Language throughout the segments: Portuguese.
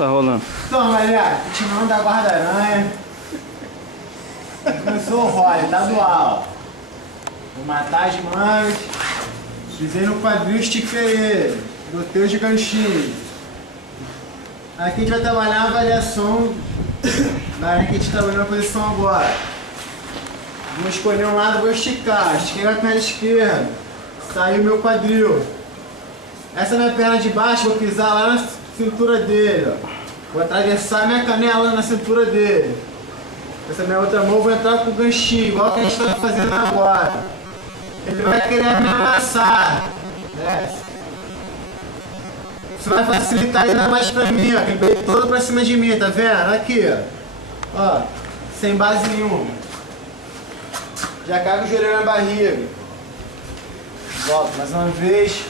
Tá rolando. Então, galera, continuando a guarda-aranha. Começou o role, tá dual. Vou matar as mangas. Pisei no quadril, estiquei ele. Botei os ganchinhos. Aqui a gente vai trabalhar a avaliação da aranha que a gente trabalhou na posição agora. Vou escolher um lado, vou esticar. Estiquei a perna esquerda. Saiu o meu quadril. Essa minha perna de baixo, vou pisar lá na cintura dele, ó. Vou atravessar minha canela na cintura dele. Essa minha outra mão, vou entrar com o ganchinho, igual que a gente está fazendo agora. Ele vai querer me amassar. Isso vai facilitar ainda mais pra mim, ó. Ele veio todo pra cima de mim, tá vendo? Aqui, ó. Sem base nenhuma. Já cago o joelho na barriga. Volto mais uma vez.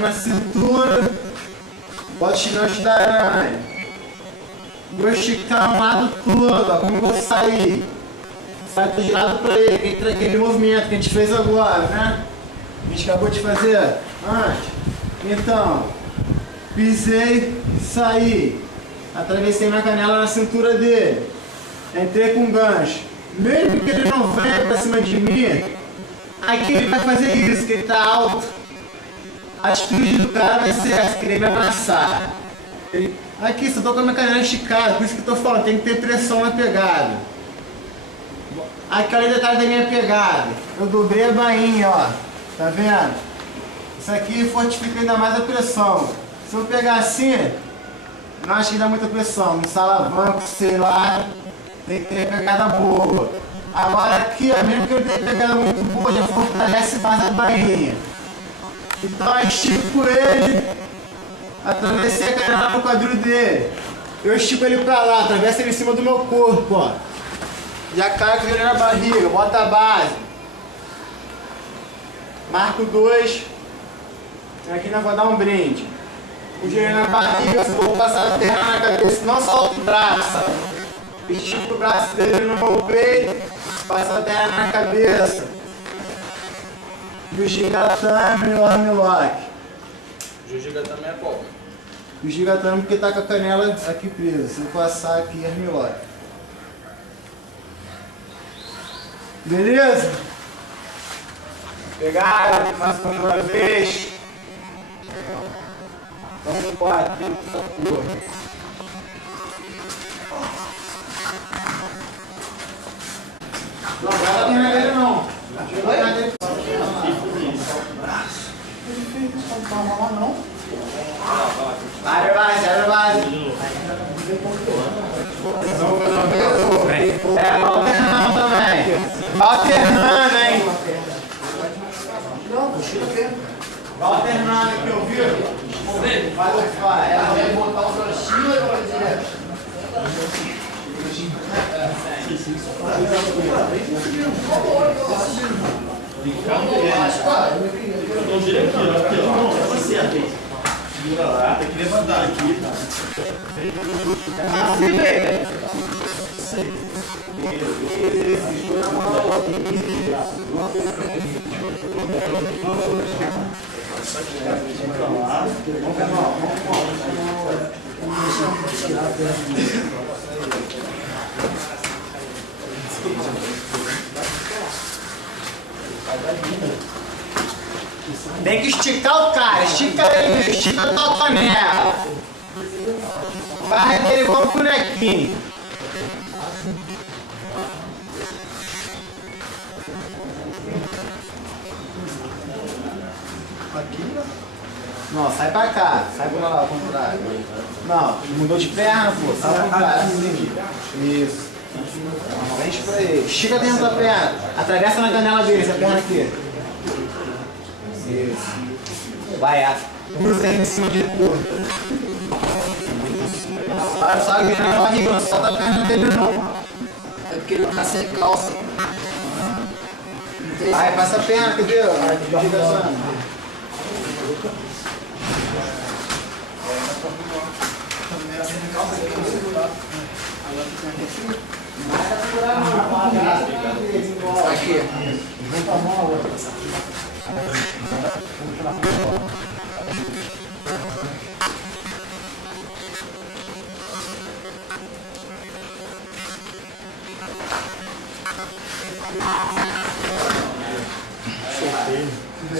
Na cintura, bota os gigantes da aranha. Vou esticar um lado todo, ó, como eu vou sair. Sai do lado pra ele, aquele movimento que a gente fez agora, né? A gente acabou de fazer antes. Então, pisei, saí. Atravessei minha canela na cintura dele. Entrei com gancho. Mesmo que ele não venha pra cima de mim, aqui ele vai fazer isso, que ele tá alto. A atitude do cara vai ser essa, querer me amassar. Aqui, só tô com a minha canela esticada, por isso que eu tô falando, tem que ter pressão na pegada. Aqui, olha o detalhe da minha pegada. Eu dobrei a bainha, ó. Tá vendo? Isso aqui fortifica ainda mais a pressão. Se eu pegar assim, não acho que dá muita pressão. No salavanco, sei lá, tem que ter pegada boa. Agora aqui, ó, mesmo que eu tenha pegada muito boa, já fortalece mais a bainha. Então eu estico ele, atravessei a canela no quadril dele. Eu estico ele pra lá, atravesso ele em cima do meu corpo, ó. Já caio com ele na barriga, bota a base. Marco 2. Aqui nós vamos dar um brinde. O joelho na barriga, vou passar a perna na cabeça, não solta o braço. Estico o braço dele no meu peito, passa a perna na cabeça. E o gigatame e o armlock. O gigatame é qual? O gigatame porque tá com a canela aqui presa. Se eu passar aqui, armlock. Beleza? Pegar, mais uma vez. Vamos embora, tem essa porra. Não vai na dele não. Abre base. Alternando também. Alternando, hein? Vai alternando aqui, ouviu? Vai. Ela vai botar os ganchinhos ou vai direto? Então gira aqui, ó. Não, é você aqui. Segura lá, tem que levantar aqui, tá? Tem que esticar o cara, estica ele, estica a tua canela. Vai ele igual um bonequinho. Aqui? Não, sai pra cá, sai pra lá, ao contrário. Não, mudou de perna, pô, sai pra cá, assim. Isso. Vem pra ele, estica dentro da perna, atravessa na canela dele, essa perna aqui. Isso. Vai, cruza em cima de tudo. Sabe que na barriga, não solta a perna dele não. É porque ele tá sem calça. Vai, passa a perna, cadê? Aqui.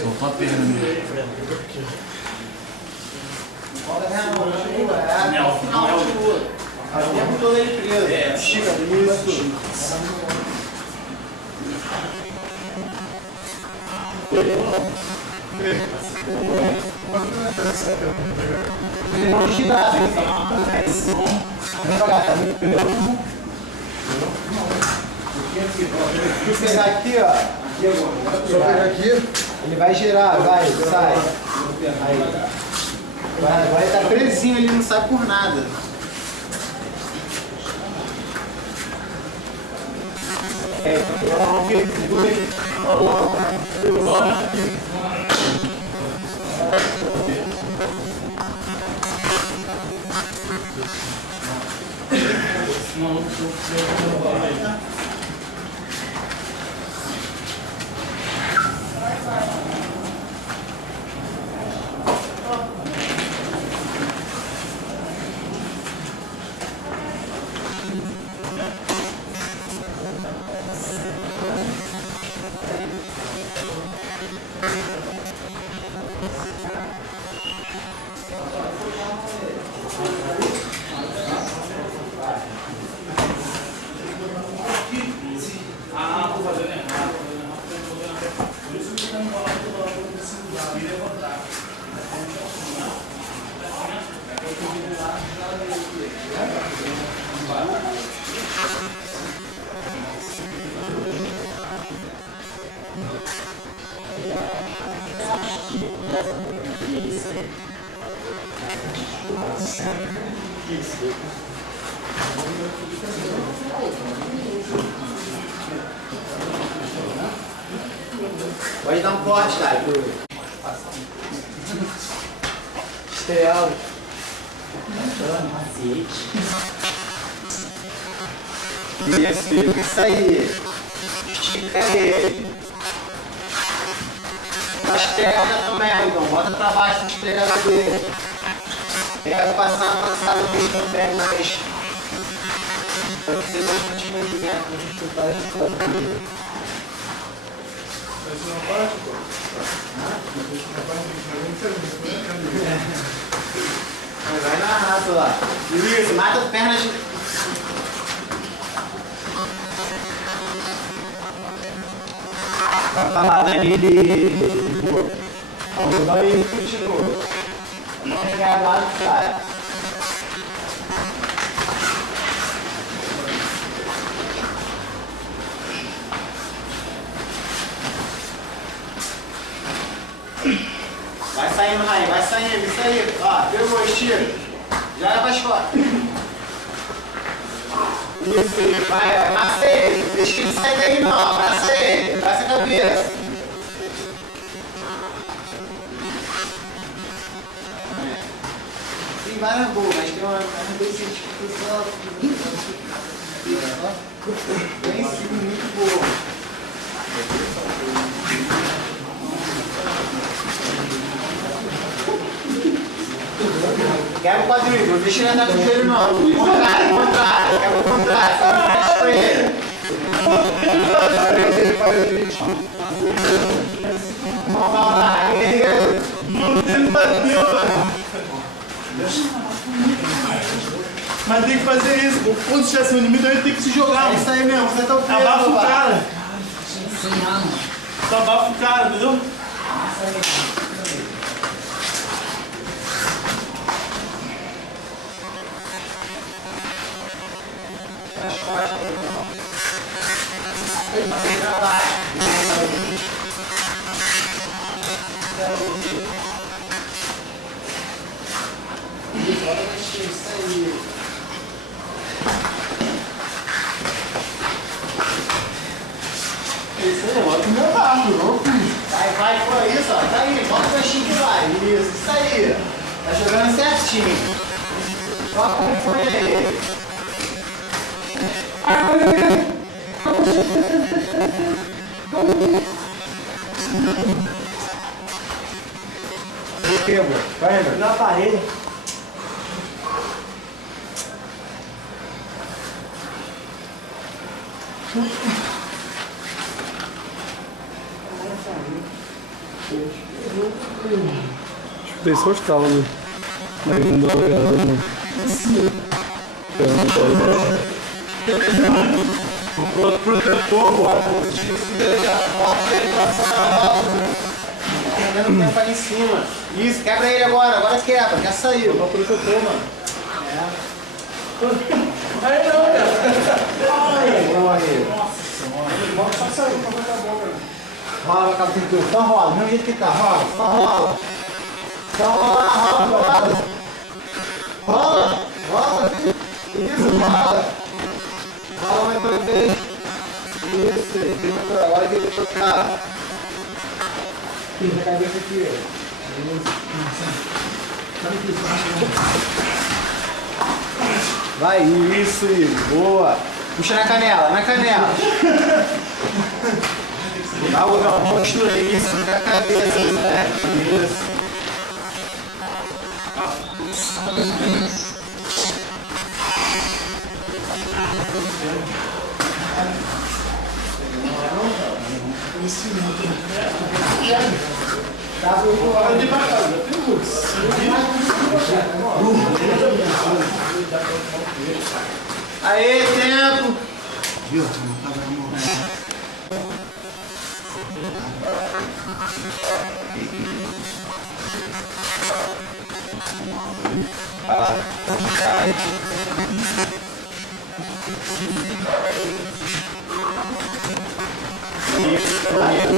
Soltou a perna dele. O tempo todo ele preso. Estica, isso. Se pegar aqui, ó. Só pegar aqui. Ele vai girar, vai, sai. Aí. Vai estar presinho, ele não sai por nada. Pode dar um corte, cara. Estreal. Isso aí. Estica ele. A esfregada também, amigão. Bota pra baixo a esfregada dele. Pega passar a passada dele também, mas... Eu sei bastante movimento, a gente tentar esse. Vai na raça lá. Isso, mata a perna de... Ele continua. Não pegar lá e sai. Vai saindo, Raí, vai saindo, isso aí. Ó, pegou, estira. Já era pra escola. Isso, vai, amassa ele. Deixa ele sair daí não, amassa ele. Amassa a cabeça. Tem várias boas, mas tem uma bem científica bem muito boa. Quebra o quadril, não deixa ele andar com o joelho não. Contrário, quebra o contrário, só não mexe com ele. Vamos lá, Ele bateu. Mas tem que fazer isso. Quando tiver seu inimigo, ele tem que se jogar. é isso aí mesmo, você tá o preso. Abafa o cara. Só abafa o cara, entendeu? Isso aí, bota o meu barco, não? Vai, foi isso, ó. Tá aí, bota o peixinho que vai. Isso aí. Tá jogando certinho. Ó, como foi ele. O que, amor? Vai, amor. Na parede. Dei só estava, né? Mas não deu operador, não. O protetor, o tempo ali em cima. Isso, quebra ele agora. Agora quebra. Já saiu. Só protetor, mano. Aí não, cara. Aí, Nossa, só saiu, pra botar a boca. rola, acaba com tudo. Só rola, do mesmo jeito que tá. Rola, só rola. Só rola, rola. Rola, rola. Isso, rola. Rola mais uma vez. Isso, agora que ele tocar. Fiz a cabeça aqui. Vai, isso, boa. Puxa na canela, na canela. Dá uma postura, isso, na cabeça, né? Isso. Tá Fala devagar, já tem luz. Aê, tempo!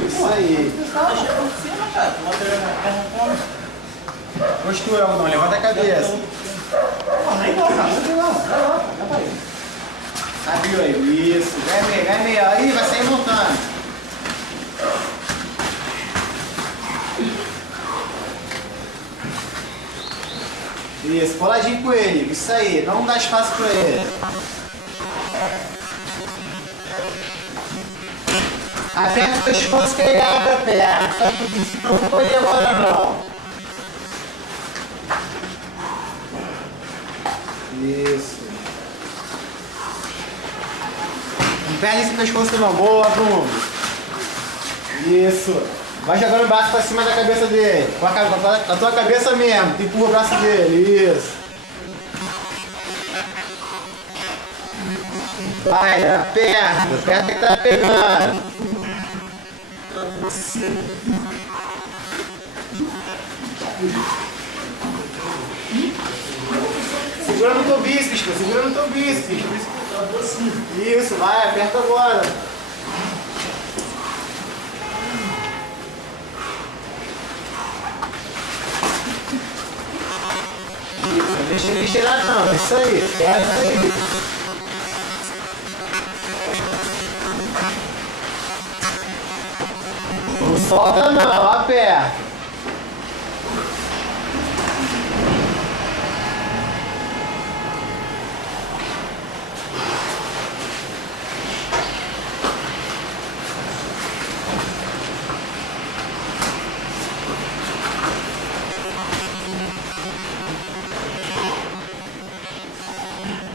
Isso aí. Postura, algodão, levanta a cabeça. Abriu aí, isso. Vai meio. Aí, vai sair montando. Isso, coladinho com ele. Isso aí, não dá espaço pra ele. Aperta o pescoço que ele abre a perna. Não foi agora não. Isso. Não perde esse pescoço não. Boa, Bruno. Isso. Vai jogando o braço pra cima da cabeça dele. Com a tua cabeça mesmo. Tu empurra o braço dele. Isso. Vai, aperta que tá pegando. Segura no teu bíceps, segura no teu bíceps. Isso, vai, aperta agora. Isso, não deixa ele cheirar não, isso aí, isso aí. Não solta não, aperta.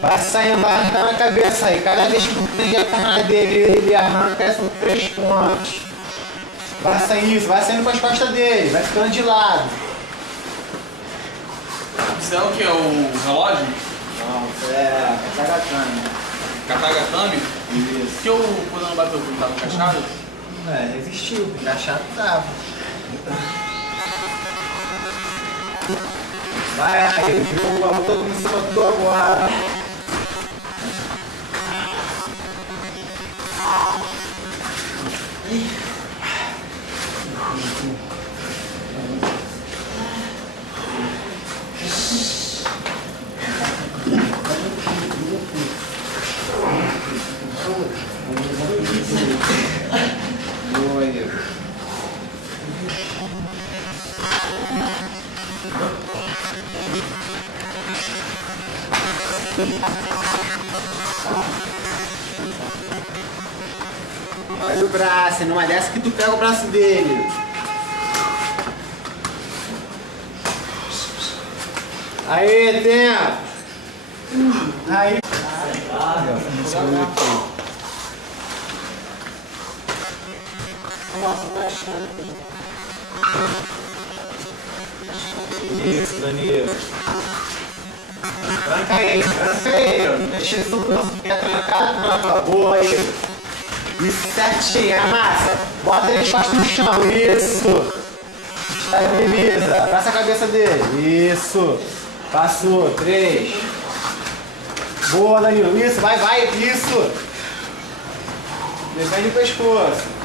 Vai saindo, vai arrancando a cabeça aí. Cada vez que prende a perna dele, ele arranca são 3 pontos. Vai sair isso, vai saindo com as costas dele, vai ficando de lado. Isso é o que? É o relógio? Não, isso é katagatame. Katagatame? Isso. Que eu, quando não bateu, não tava encaixado? É, resistiu, encaixado tava. Vai, viu? Vamos todo mundo em cima do agora. Olha o braço, numa dessa que tu pega o braço dele. Aí, tempo. Aí. Isso, Danilo. Tranca aí, tranca aí. Deixa isso tudo trancado. Boa aí. Isso, certinho, amassa. Bota ele de costas no chão. Isso. Estabiliza. Passa a cabeça dele. Isso. Passou. 3. Boa, Danilo. Isso, vai, vai. Isso. Defende o pescoço.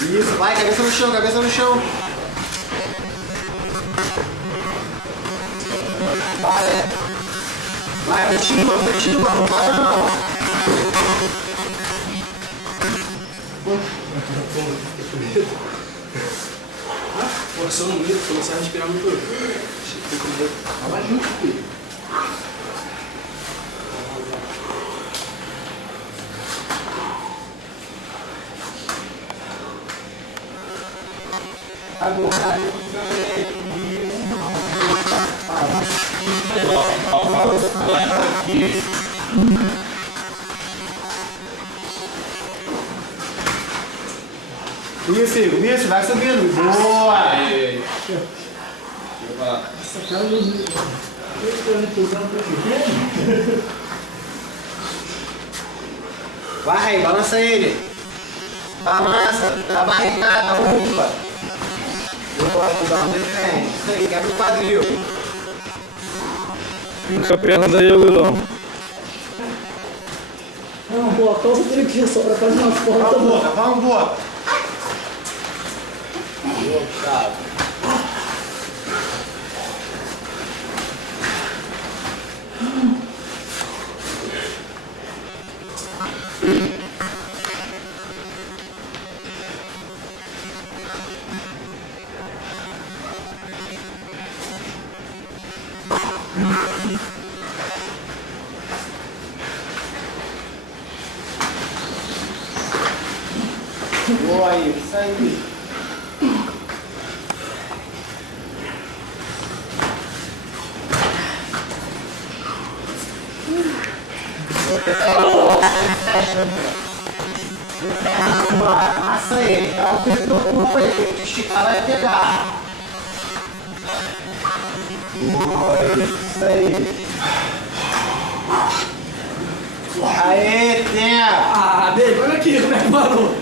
Isso, vai, cabeça no chão, cabeça no chão. Vai, continua, não para não. Forçando muito, começar a respirar muito. Fico com medo. Fala junto, filho. Isso, Igor, isso, vai subindo. Boa! Vai, balança ele. Balança, tá barrigada, ufa. Boa, dá um defende. Isso aí, quebra o quadril. Fica a perna daí, Lulão. Não, boa, calça dele aqui só pra fazer umas fotos. Vamos, boca, vamos, boca. Boa, Gustavo. Boa aí, isso aí. Passa ele, dá um dedo no ele, esticar vai pegar. Boa, isso aí. Aê, tempo! Ah, Dave, olha aqui como é que parou.